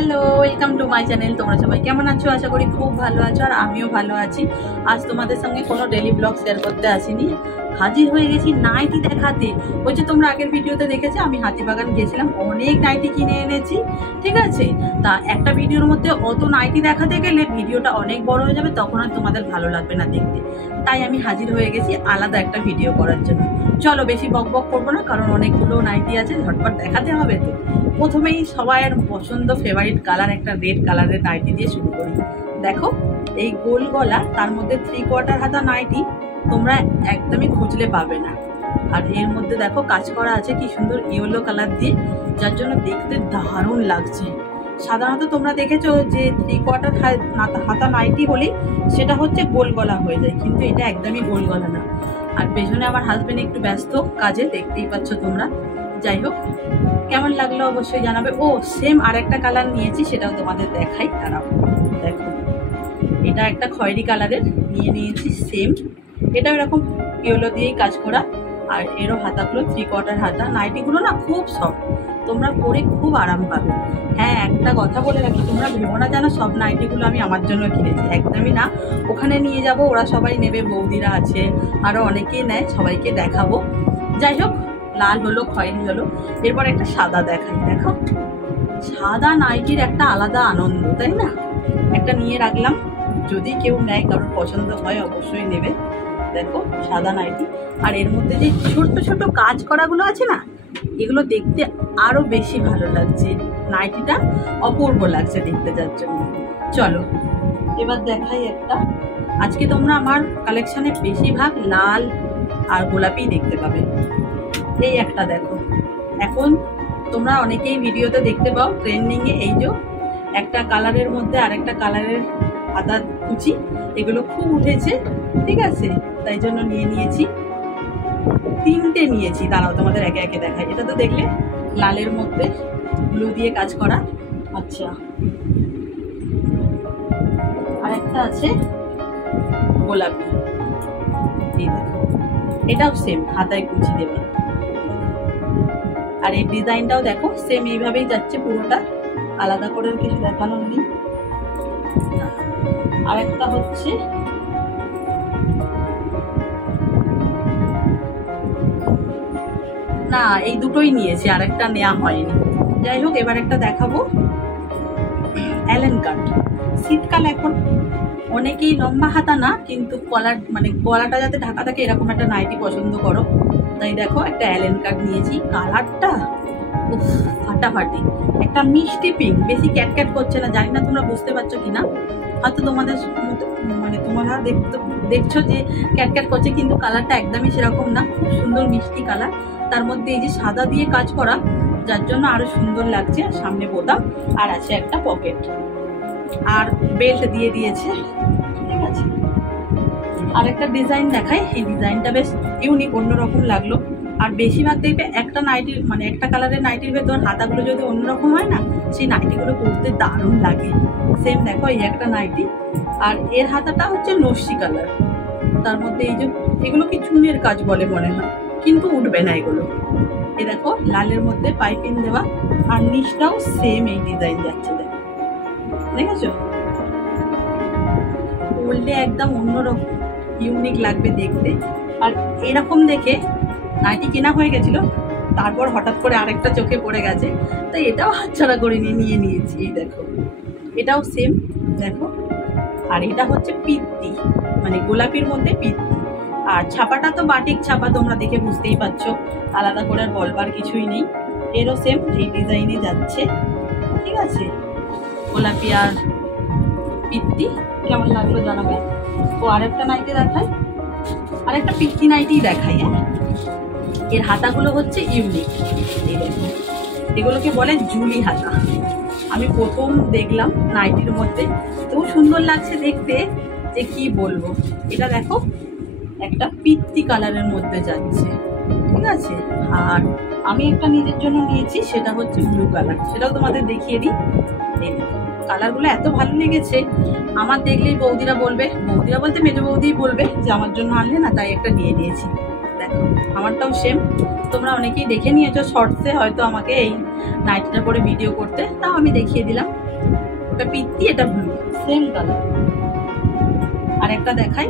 Hello, welcome to my channel. তোমরা সবাই কেমন আছো? আশা করি খুব ভালো আছো, আর আমিও ভালো আছি। আজ তোমাদের সঙ্গে কোনো ডেলি ব্লগ শেয়ার করতে আসিনি, হাজির হয়ে গেছি নাইটি দেখাতে। ওই যে তোমরা আগের ভিডিওতে দেখেছো আমি হাতিবাগান গেছিলাম, অনেক নাইটি কিনে এনেছি, ঠিক আছে। তা একটা ভিডিওর মধ্যে অত নাইটি দেখাতে গেলে ভিডিওটা অনেক বড় হয়ে যাবে, তখন আর তোমাদের ভালো লাগবে না দেখতে। তাই আমি হাজির হয়ে গেছি আলাদা একটা ভিডিও করার জন্য। চলো বেশি বক বক করবো না, কারণ অনেকগুলো নাইটি আছে, ঝটপট দেখাতে হবে তো। প্রথমেই সবার পছন্দ ফেভারিট কালার একটা রেড কালারের নাইটি দিয়ে শুরু করি। দেখো এই গোল গলা, তার মধ্যে 3/4 হাতা নাইটি তোমরা একদমই খুঁজলে পাবে না। আর এর মধ্যে দেখো কাজ করা আছে কি সুন্দর ইয়েলো কালার দিয়ে, যার জন্য দেখতে দারুণ লাগছে। সাধারণত তোমরা দেখেছো যে 3/4 হাতা নাইটি হলেই সেটা হচ্ছে গোল গলা হয়ে যায়, কিন্তু এটা একদমই গোল গলা না। আর পেছনে আমার হাজবেন্ড একটু ব্যস্ত কাজে, দেখতেই পাচ্ছ তোমরা। যাই হোক, কেমন লাগলো অবশ্যই জানাবে। ও সেম আর একটা কালার নিয়েছি, সেটাও তোমাদের দেখাই। দাঁড়াও, দেখো এটা একটা খয়েরি কালারের নিয়েছি সেম, এটা এরকম ইয়েলো দিয়েই কাজ করা। আর এরও হাতাগুলো 3/4 হাতা। নাইটিগুলো না খুব সফট, তোমরা পরে খুব আরাম পাবে। হ্যাঁ, একটা কথা বলে রাখি, তোমরা ভেবো না যেন সব নাইটিগুলো আমি আমার জন্য কিনেছি, একদমই না। ওখানে নিয়ে যাব, ওরা সবাই নেবে, বৌদিরা আছে, আরও অনেকেই নেয়, সবাইকে দেখাবো। যাই হোক, লাল হলো, খয়েরি হলো, এরপর একটা সাদা দেখাই। দেখো সাদা নাইটির একটা আলাদা আনন্দ, তাই না? একটা নিয়ে রাখলাম, যদি কেউ নেয়, কারোর পছন্দ হয় অবশ্যই নেবে। দেখো সাদা নাইটি, আর এর মধ্যে যে ছোট্ট ছোট কাজ করাগুলো আছে না, এগুলো দেখতে আরো বেশি ভালো লাগছে। নাইটিটা অপূর্ব লাগছে দেখতে, যার জন্য। চলো এবার দেখাই একটা। আজকে তোমরা আমার কালেকশনে বেশিরভাগ লাল আর গোলাপি দেখতে পাবে। এই একটা দেখো, এখন তোমরা অনেকেই ভিডিওতে দেখতে পাও ট্রেন্ডিংয়ে, এই যে একটা কালারের মধ্যে আরেকটা কালারের হাতা কুচি, এগুলো খুব উঠেছে, ঠিক আছে, তাই জন্য নিয়েছি। 3টে নিয়েছি, দাঁড়াও তোমাদের একে একে দেখাই। এটা তো দেখলে লালের মধ্যে ব্লু দিয়ে কাজ করা। আচ্ছা, আর একটা আছে গোলাপি, এই দেখো, এটাও সেম হাতায় কুচি দেবে। আর এই ডিজাইনটাও দেখো সেম এইভাবেই যাচ্ছে পুরোটা, আলাদা করে কিছু দেখানোর নেই। আর একটা হচ্ছে না, এই দুটোই নিয়েছি, আর একটা নেওয়া হয়নি। যাই হোক, এবার একটা দেখাবো অ্যালেন কাট। শীতকাল এখন, অনেকেই লম্বা হাতা না, কিন্তু কলার মানে গলাটা যাতে ঢাকা থাকে এরকম একটা নাইটি পছন্দ করো, তাই দেখো একটা অ্যালেন কাট নিয়েছি। কালারটা উফ ফাটাফাটি, একটা মিষ্টি পিঙ্ক, বেশি ক্যাটক্যাট করছে না, জানি না তোমরা বুঝতে পারছো কিনা। হয়তো তোমাদের মানে তোমরা দেখছো যে ক্যাটক্যাট করছে, কিন্তু কালারটা একদমই সেরকম না, খুব সুন্দর মিষ্টি কালার। তার মধ্যে এই যে সাদা দিয়ে কাজ করা, যার জন্য আরো সুন্দর লাগছে। সামনে বোতাম, আর আছে একটা পকেট, আর বেল্ট দিয়ে দিয়েছে, ঠিক আছে। আর একটা ডিজাইন দেখাই, এই ডিজাইনটা বেশ ইউনিক, অন্যরকম লাগলো। আর বেশিরভাগ দেখবে একটা নাইটির মানে একটা কালারের নাইটির ভেতর হাতাগুলো যদি অন্যরকম হয় না, সেই নাইটিগুলো পরতে দারুণ লাগে। সেম দেখো এই একটা নাইটি, আর এর হাতাটা হচ্ছে নস্যি কালার, তার মধ্যে এই যে এগুলো কি চুনের কাজ বলে মনে হয়, কিন্তু উঠবে না এগুলো। এ দেখো লালের মধ্যে পাইপিং দেওয়া, আর নিচটাও সেম এই ডিজাইন যাচ্ছে, দেখো দেখেছো? পরলে একদম অন্যরকম ইউনিক লাগবে দেখতে। আর এরকম দেখে নাইটি কেনা হয়ে গেছিল, তারপর হঠাৎ করে আরেকটা চোখে পড়ে গেছে, তাই এটাও হাতছাড়া করে নিয়ে নিয়েছি। এই দেখো, এটাও সেম, দেখো। আর এটা হচ্ছে পিত্তি, মানে গোলাপির মধ্যে পিত্তি। আর ছাপাটা তো বাটিক ছাপা, তোমরা দেখে বুঝতেই পারছো, আলাদা করে আর বলবার কিছুই নেই। এরও সেম এই ডিজাইনে যাচ্ছে, ঠিক আছে। গোলাপি আর পিত্তি, কেমন লাগলো জানাবে। ও আরেকটা নাইটি দেখাই, আরেকটা পিত্তি নাইটি দেখাই। হ্যাঁ, এর হাতাগুলো হচ্ছে ইউনিক, এগুলোকে বলে জুলি হাতা। আমি প্রথম দেখলাম নাইটির মধ্যে, তো সুন্দর লাগছে দেখতে যে কি বলবো। এটা দেখো একটা পিত্তি কালারের মধ্যে যাচ্ছে, ঠিক আছে। আর আমি একটা নিজের জন্য নিয়েছি, সেটা হচ্ছে ব্লু কালার, সেটাও তোমাদের দেখিয়ে দিই। এই কালারগুলো এত ভালো লেগেছে, আমার দেখলেই বৌদিরা বলবে, বৌদিরা বলতে মেজো বৌদি বলবে যে আমার জন্য আনলে না, তাই একটা নিয়ে নিয়েছি। দেখো আমারটাও সেম, তোমরা অনেকেই দেখে নিয়েছো শর্টসে হয়তো আমাকে এই নাইটিটা পরে ভিডিও করতে, তাও আমি দেখিয়ে দিলাম। ওটা পিত্তি, এটা ব্লু, সেম কালার। আর একটা দেখাই,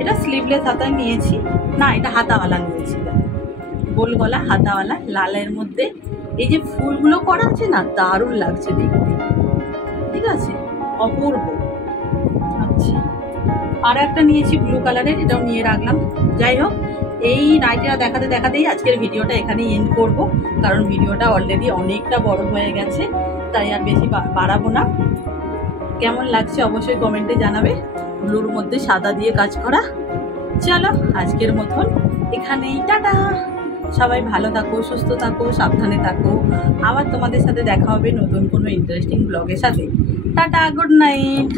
এটা স্লিভলেস হাতায় নিয়েছি, না এটা হাতাওয়ালা নিয়েছি, গোল গলা হাতাওয়ালা, লালের মধ্যে এই যে ফুলগুলো করা আছে না, দারুণ লাগছে দেখতে, ঠিক আছে, অপূর্ব। আচ্ছা, আর একটা নিয়েছি ব্লু কালারের, এটাও নিয়ে রাখলাম। যাই হোক, এই নাইটিটা দেখাতে দেখাতেই আজকের ভিডিওটা এখানেই এন্ড করব, কারণ ভিডিওটা অলরেডি অনেকটা বড় হয়ে গেছে, তাই আর বেশি বাড়াবো না। কেমন লাগছে অবশ্যই কমেন্টে জানাবে, ব্লুর মধ্যে সাদা দিয়ে কাজ করা। চলো আজকের মতন এখানেই, টাটা। সবাই ভালো থাকো, সুস্থ থাকো, সাবধানে থাকো। আবার তোমাদের সাথে দেখা হবে নতুন কোনো ইন্টারেস্টিং ব্লগের সাথে। Tata, good night.